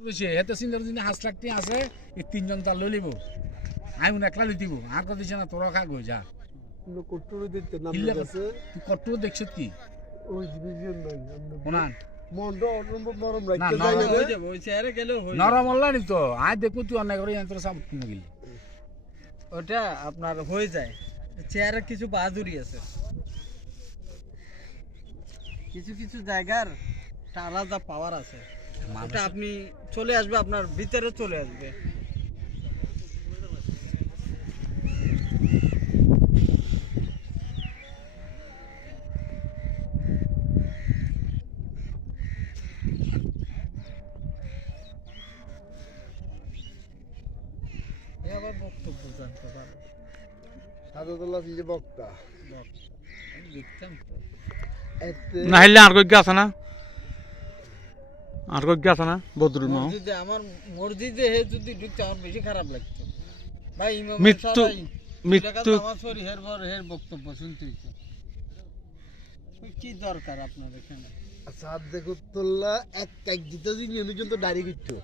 বুঝছে এতে সিন্দার যদি 5 লাখ টাকা আছে এই তিনজন তার লই লিব আমি একলা লই দিব আর কত দিছ না তোরা খা গই যা কট্টুরি দিতে নাম আছে তুই কত দেখছ কি ওই ডিভিশন নাই আমরা কোনান মনটা অসম্ভব নরম রাখতে না, যায় নরম না হয়ে যাবে ওই চেয়ারে গেলেও হয়ে যাবে। নরম হল্লা নি তো আজ দেখু তুই অনেক করে যন্ত্র সাবুত কিনে গেলি ওটা আপনার হয়ে যায় চেয়ারে কিছু বাহাদুরি আছে কিছু কিছু জায়গার একটা আলাদা পাওয়ার আছে ওটা আপনি চলে আসবে আপনার ভিতরে চলে আসবে এ আবার বক্তব্য জানতে পারো সাদাতুল্লাহ যে বক্তা আমি দেখতাম তো এতে না হলে আর কই আছে না আর কই আছে না বদরুল মাও মসজিদে আমার মসজিদে হে যদি ঢুকতে আমার বেশি খারাপ লাগতো ভাই ইমাম মৃত্যু মৃত্যু আমার সরি হের বক্তব্য শুনতে হইছে কি দরকার আপনার এখানে সাদেকুল্লাহ এক দিতে দিন জন্য দাঁড়িয়ে গিয়েছিল